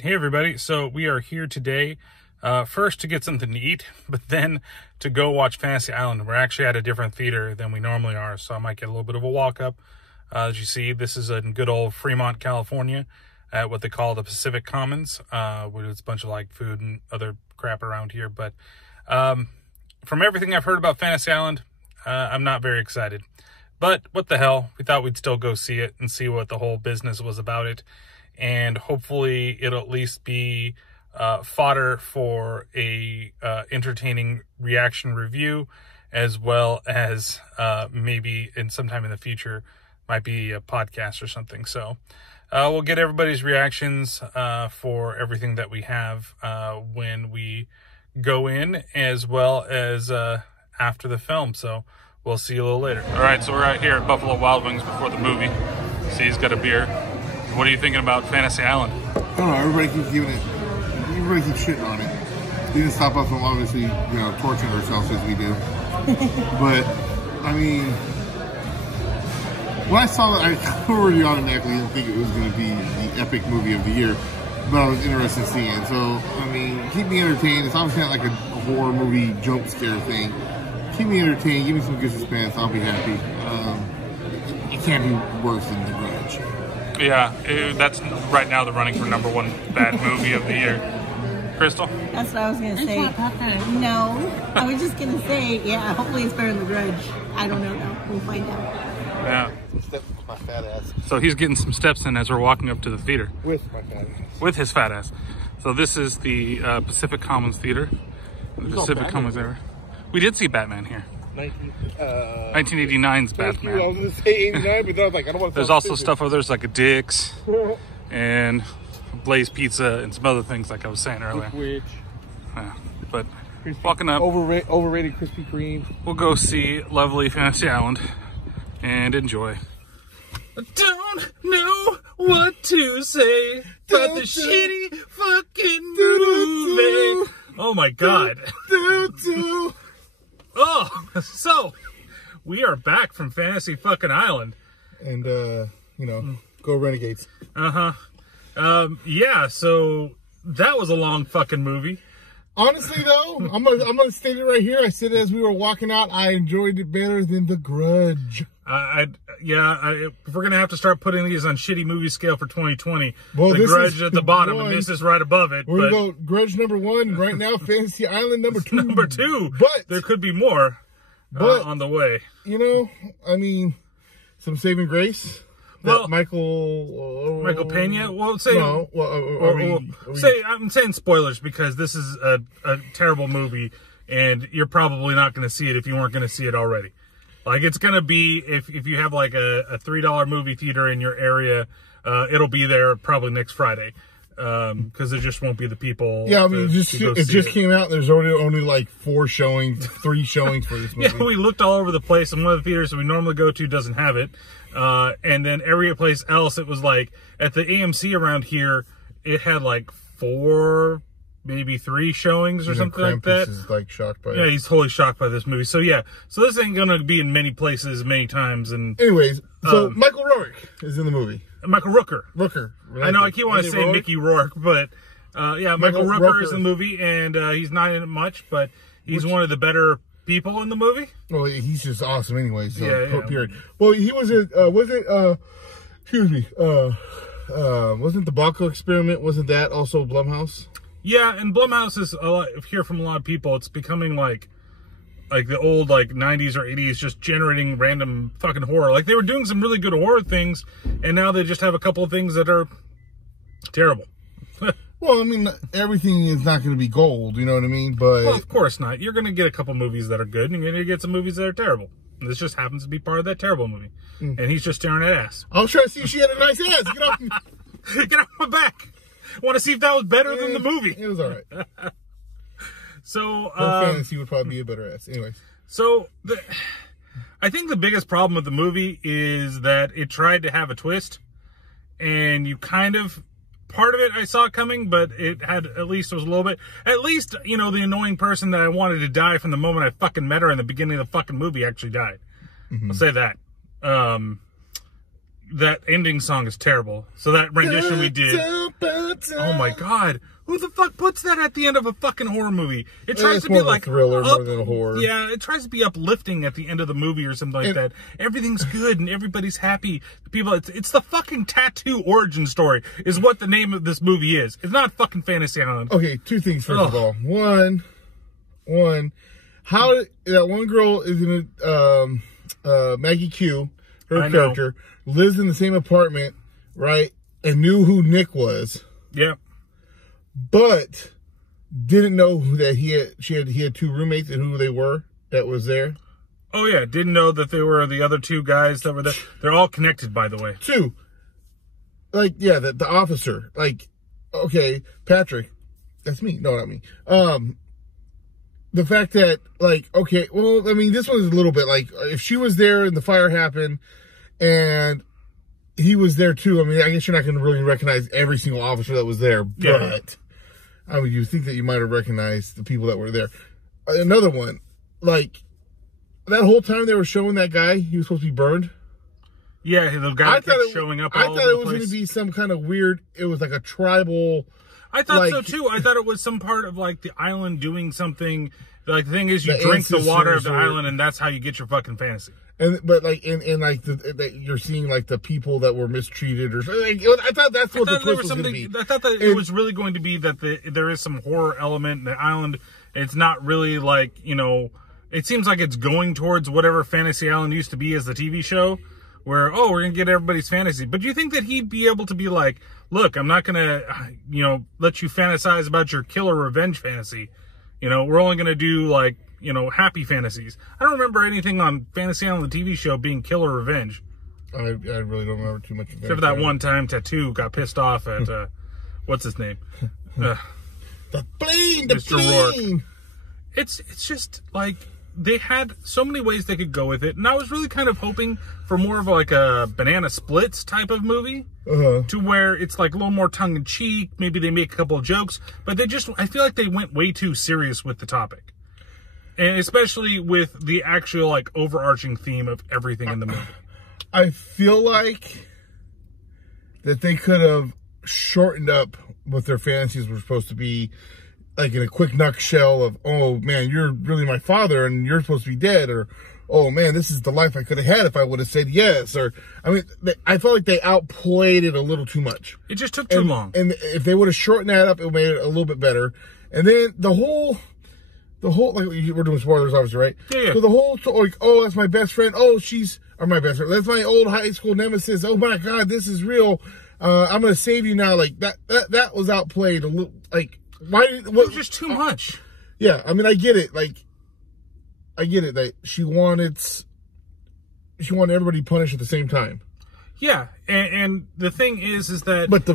Hey everybody, so we are here today, first to get something to eat, but then to go watch Fantasy Island. We're actually at a different theater than we normally are, so I might get a little bit of a walk up. As you see, this is in good old Fremont, California, at what they call the Pacific Commons, where there's a bunch of like food and other crap around here. But from everything I've heard about Fantasy Island, I'm not very excited. But what the hell, we thought we'd still go see it and see what the whole business was about it. And hopefully it'll at least be fodder for a entertaining reaction review, as well as maybe in sometime in the future might be a podcast or something. So we'll get everybody's reactions for everything that we have when we go in, as well as after the film. So we'll see you a little later. All right, so we're out here at Buffalo Wild Wings before the movie. See, he's got a beer. What are you thinking about Fantasy Island? I don't know, everybody keeps shitting on it. They didn't stop us from obviously, torturing ourselves as we do. But, I mean, when I saw that, I already automatically didn't think it was going to be the epic movie of the year, but I was interested in seeing it. So, I mean, keep me entertained. It's obviously not like a horror movie jump scare thing. Keep me entertained, give me some good suspense, I'll be happy. It can't be worse than The Grudge. Yeah, that's right now the running for #1 bad movie of the year. Crystal? That's what I was going to say. No, I was just going to say, yeah, hopefully it's better than The Grudge. I don't know, though. We'll find out. Yeah. Some steps with my fat ass. So he's getting some steps in as we're walking up to the theater. With my fat ass. With his fat ass. So this is the Pacific Commons Theater. The Pacific Commons area. We did see Batman here. 1989's Batman. I was going to say 89, but then I was like, I don't want to. There's also stuff where there's like a Dick's and Blaze Pizza and some other things like I was saying earlier. Which? Yeah, but walking up, overrated Krispy Kreme. We'll go see lovely Fantasy Island and enjoy. I don't know what to say about the shitty fucking movie. Oh my god. Oh, so we are back from Fantasy fucking Island. And, go Renegades. Yeah, so that was a long fucking movie. Honestly, though, I'm gonna state it right here. I said it as we were walking out, I enjoyed it better than The Grudge. If we're gonna have to start putting these on shitty movie scale for 2020, well, The Grudge at the bottom, and this is right above it. We're gonna go Grudge #1 right now. Fantasy Island #2. #2, but there could be more on the way. I mean, some saving grace. Well, Michael Pena. Well, say no. I'm saying spoilers because this is a terrible movie, and you're probably not going to see it if you weren't going to see it already. Like, it's going to be, if you have like a $3 movie theater in your area, it'll be there probably next Friday. Because there just won't be the people. Yeah, I mean, it just came out. There's only like 3 showings for this movie. Yeah, we looked all over the place, and one of the theaters that we normally go to doesn't have it. And then every place else, it was like, at the AMC around here, it had like 4, maybe 3 showings or something like that. Is like shocked by it. Yeah, he's totally shocked by this movie. So yeah, so this ain't gonna be in many places, many times. And anyways, so Michael Rourke is in the movie. Michael Rooker. Right? I know I keep wanting to say Rourke? Mickey Rourke, but yeah, Michael Rooker is in the movie, and he's not in it much, but he's one of the better people in the movie. Well, he's just awesome anyway. So yeah. Period. Well, he was wasn't the Baco Experiment? Wasn't that also Blumhouse? Yeah, and Blumhouse is hear from a lot of people. It's becoming like the old 90s or 80s, just generating random fucking horror. Like, they were doing some really good horror things, and now they just have a couple of things that are terrible. Well, I mean, everything is not going to be gold, you know what I mean? But well, of course not. You're going to get a couple movies that are good, and you're going to get some movies that are terrible. And this just happens to be part of that terrible movie. And he's just staring at ass. I was trying to see if she had a nice ass. Get off me. Get off my back. I want to see if that was better than the movie. It was all right. So, fantasy would probably be a better ass. Anyways. So, I think the biggest problem with the movie is that it tried to have a twist, and you kind of, part of it I saw coming, but it had, at least was a little bit, at least, the annoying person that I wanted to die from the moment I fucking met her in the beginning of the fucking movie actually died. I'll say that. That ending song is terrible. So that rendition we did. boots on. Oh my god. Who the fuck puts that at the end of a fucking horror movie? It tries to more be of a like thriller more than a horror. Yeah, it tries to be uplifting at the end of the movie or something like that. Everything's good and everybody's happy. The people, it's the fucking tattoo origin story is what the name of this movie is. It's not fucking Fantasy Island. Okay, two things first of all. One, how that one girl is in Maggie Q, her character, lives in the same apartment, right? And knew who Nick was. Yeah. But didn't know that he had two roommates and who they were that was there. Oh yeah, didn't know that they were the other two guys that were there. They're all connected, by the way. Two, like the officer, like, okay, Patrick, that's me. No, not me. The fact that, like, okay, well, I mean, this one's a little bit like if she was there and the fire happened, and he was there too. I mean, I guess you're not going to really recognize every single officer that was there, but I mean, you think that you might have recognized the people that were there. Another one, like, that whole time they were showing that guy, he was supposed to be burned. Yeah, the guy kept showing up all over the place. I thought it was going to be some kind of weird, it was like a tribal... I thought so too. I thought it was some part of like the island doing something. Like the thing is, you drink the water of the island, and that's how you get your fucking fantasy. But like in like you're seeing like the people that were mistreated or something. Like, I thought that's what the twist was going to be. I thought that it was really going to be that there is some horror element in the island. It's not really like, you know, it seems like it's going towards whatever Fantasy Island used to be as the TV show, where, oh, we're going to get everybody's fantasy. But do you think that he'd be able to be like, look, I'm not going to, you know, let you fantasize about your killer revenge fantasy. You know, we're only going to do, like, you know, happy fantasies. I don't remember anything on Fantasy Island, the TV show, being killer revenge. I really don't remember too much of that. Except for that one time Tattoo got pissed off at, what's his name? The plane, Mr. Rourke. It's just, like, they had so many ways they could go with it. And I was really kind of hoping for more of like a Banana Splits type of movie. To where it's like a little more tongue-in-cheek. Maybe they make a couple of jokes. But they just, I feel like they went way too serious with the topic. And especially with the actual, like, overarching theme of everything in the movie. I feel like that they could have shortened up what their fantasies were supposed to be, like in a quick nutshell of, oh man, you're really my father and you're supposed to be dead, or, oh man, this is the life I could have had if I would have said yes, or, I mean, I felt like they outplayed it a little too much. It just took too long. And if they would have shortened that up, it made it a little bit better. And then the whole, like, we're doing spoilers, obviously, right? Yeah. So the whole, like, oh, that's my best friend. Oh, or my best friend. That's my old high school nemesis. Oh my God, this is real. I'm going to save you now. Like, that was outplayed a little, like, it was just too much. Yeah, I mean, I get it. Like, I get it that she wanted everybody punished at the same time. Yeah, and the thing is that... But you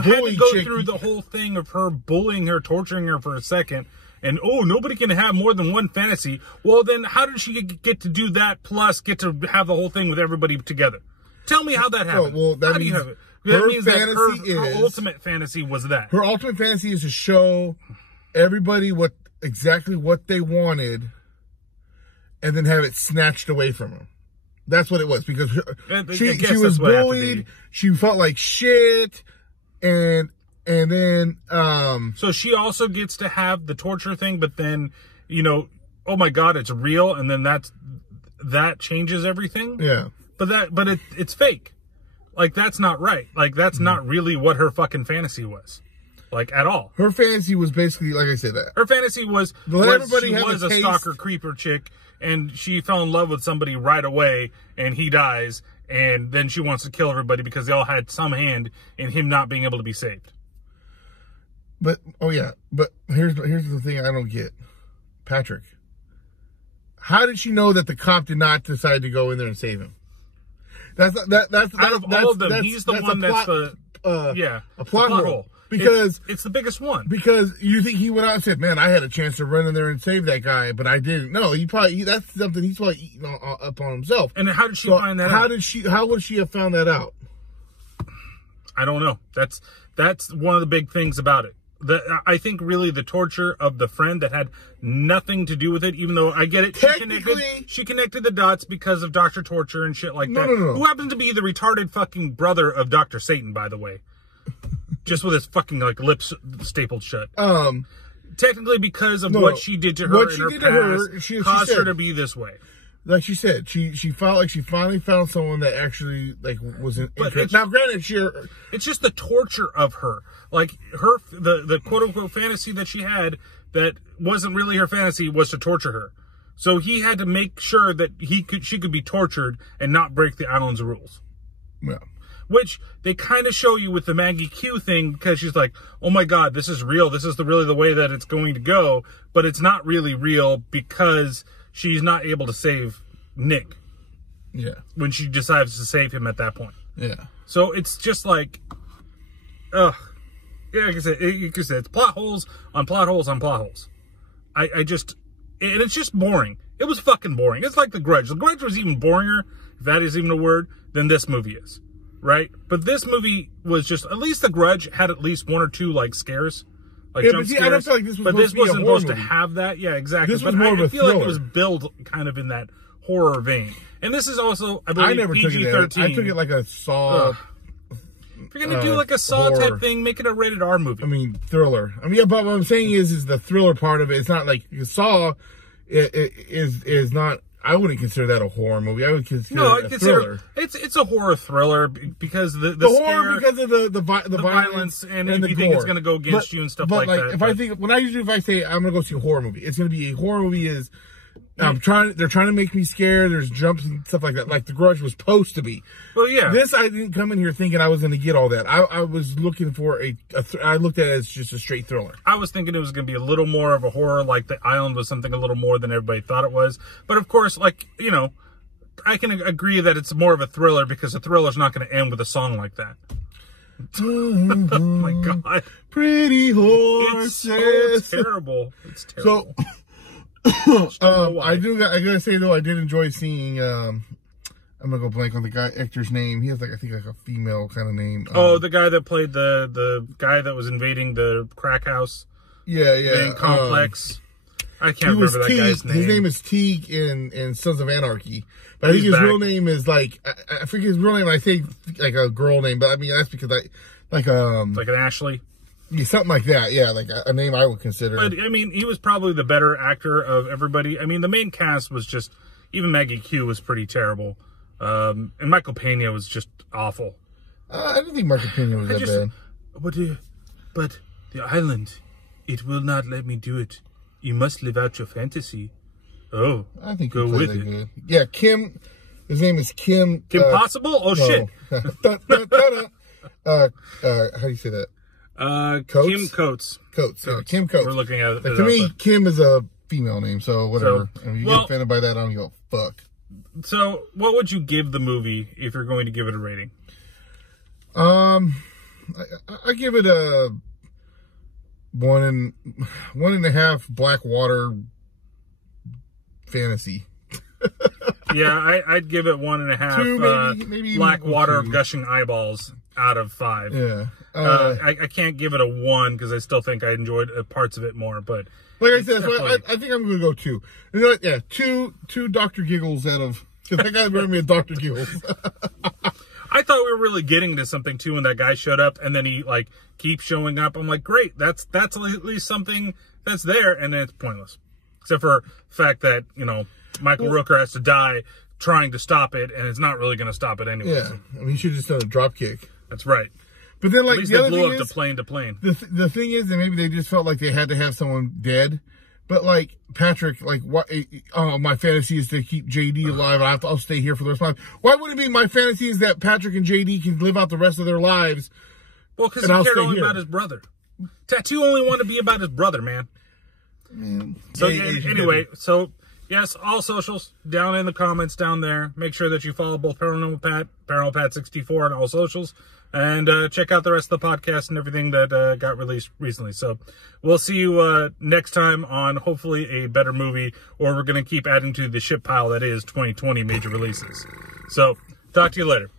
had to go through the whole thing of her bullying her, torturing her for a second, and, oh, nobody can have more than one fantasy. Well, then how did she get to do that plus get to have the whole thing with everybody together? Tell me how that happened. Well, how do you have it? That means that her ultimate fantasy was that. Her ultimate fantasy is to show everybody exactly what they wanted and then have it snatched away from them. That's what it was, because she was bullied, she felt like shit, and then... So she also gets to have the torture thing, but then, you know, oh my God, it's real, and then that changes everything? Yeah. But it's fake. Like, that's not right. Like, that's not really what her fucking fantasy was. Like, at all. Her fantasy was basically, like I said, that. Her fantasy was she was a stalker creeper chick, and she fell in love with somebody right away, and he dies, and then she wants to kill everybody because they all had some hand in him not being able to be saved. But, oh yeah, but here's the thing I don't get. Patrick, how did she know that the cop did not decide to go in there and save him? That's out of all of them, he's the one that's a plot hole. Because it's the biggest one. Because you think he went out and said, "Man, I had a chance to run in there and save that guy, but I didn't." No, that's something he's probably eating up on himself. And how did she find that out? How would she have found that out? I don't know. That's one of the big things about it. I think really the torture of the friend that had nothing to do with it, even though I get it. She connected the dots because of Dr. Torture and shit like that. No. Who happens to be the retarded fucking brother of Dr. Satan, by the way. just with his fucking like lips stapled shut. Technically, because of what she did to her in her past, caused her to be this way. Like she said, she felt like she finally found someone that actually like was interested. Now, granted, it's just the torture of her, like her the quote unquote fantasy that she had that wasn't really her fantasy was to torture her. So he had to make sure that she could be tortured and not break the island's rules. Yeah. Which they kind of show you with the Maggie Q thing, because she's like, oh my God, this is real. This is really the way that it's going to go. But it's not really real because she's not able to save Nick. Yeah. When she decides to save him at that point. Yeah. So it's just like, ugh. Yeah, like I said, it's plot holes on plot holes on plot holes. And it's just boring. It was fucking boring. It's like The Grudge. The Grudge was even boringer, if that is even a word, than this movie is. Right? But this movie was just, at least The Grudge had at least one or two, like, scares. Like, jump scares. I don't feel like this was but this wasn't supposed to have that. Yeah, exactly. This was more of a feel like it was billed kind of in that horror vein. And this is also, I believe, PG-13. I took it like a Saw. If you're going to do like a Saw type thing, make it a rated R movie. I mean, thriller. I mean, yeah, but what I'm saying is the thriller part of it. It's not like Saw is not. I wouldn't consider that a horror movie. I would consider it a thriller. It's a horror thriller because the horror, scare, because of the violence and if you think it's going to go against you and stuff like that. If I say I'm going to go see a horror movie, it's going to be a horror movie is. They're trying to make me scared. There's jumps and stuff like that, like The Grudge was supposed to be. Well, yeah. This, I didn't come in here thinking I was going to get all that. I was looking for I looked at it as just a straight thriller. I was thinking it was going to be a little more of a horror, like The Island was something a little more than everybody thought it was. But of course, like, you know, I can agree that it's more of a thriller because a thriller's not going to end with a song like that. Oh my God. Pretty horses. It's so terrible. It's terrible. I gotta say though, I did enjoy seeing. I'm gonna go blank on the actor's name. He has like, I think, like a female kind of name. The guy that played the guy that was invading the crack house. Yeah. Complex. I can't remember that guy's name. His name is Teague in Sons of Anarchy. But I think his real name is like, I forget his real name. I say like a girl name, but I mean that's because like an Ashley. Yeah, something like that, yeah, like a name I would consider. But, I mean, he was probably the better actor of everybody. I mean, the main cast was just, even Maggie Q was pretty terrible. And Michael Pena was just awful. I didn't think Michael Pena was that bad. But the island, it will not let me do it. You must live out your fantasy. Oh, I think go with it. Good. Yeah, Kim, his name is Kim. Kim Possible? Oh, no. Shit. How do you say that? Coates? Kim Coates. Yeah, Kim Coates. We're looking at it. Like, to me, Kim is a female name, so whatever. If you get offended by that, I don't go, fuck. So, what would you give the movie if you're going to give it a rating? I give it a 1.5 Blackwater fantasy. Yeah, I'd give it 1.5 maybe Blackwater gushing eyeballs out of 5. Yeah. I can't give it a 1 because I still think I enjoyed parts of it more. But like I said, I think I'm going to go 2. You know what? Yeah, two Dr. Giggles out of. That guy reminded me of Dr. Giggles. I thought we were really getting to something too when that guy showed up, and then he like keeps showing up. I'm like, great, that's at least something that's there, and then it's pointless, except for the fact that Michael Rooker has to die trying to stop it, and it's not really going to stop it anyway. Yeah, I mean, he should have just done a drop kick. That's right. But then, like, at least the they other blew thing up the plane to plane. The thing is that maybe they just felt like they had to have someone dead. But, like, Patrick, like, what? My fantasy is to keep JD alive. I'll stay here for the rest of my life. Why would it be my fantasy is that Patrick and JD can live out the rest of their lives? Well, because he cared only about his brother. Tattoo only wanted to be about his brother, man. So, anyway, yes, all socials down in the comments down there. Make sure that you follow both Paranormal Pat, Paranormal Pat 64 on all socials. And check out the rest of the podcast and everything that got released recently. So we'll see you next time on hopefully a better movie, or we're going to keep adding to the shit pile that is 2020 major releases. So talk to you later.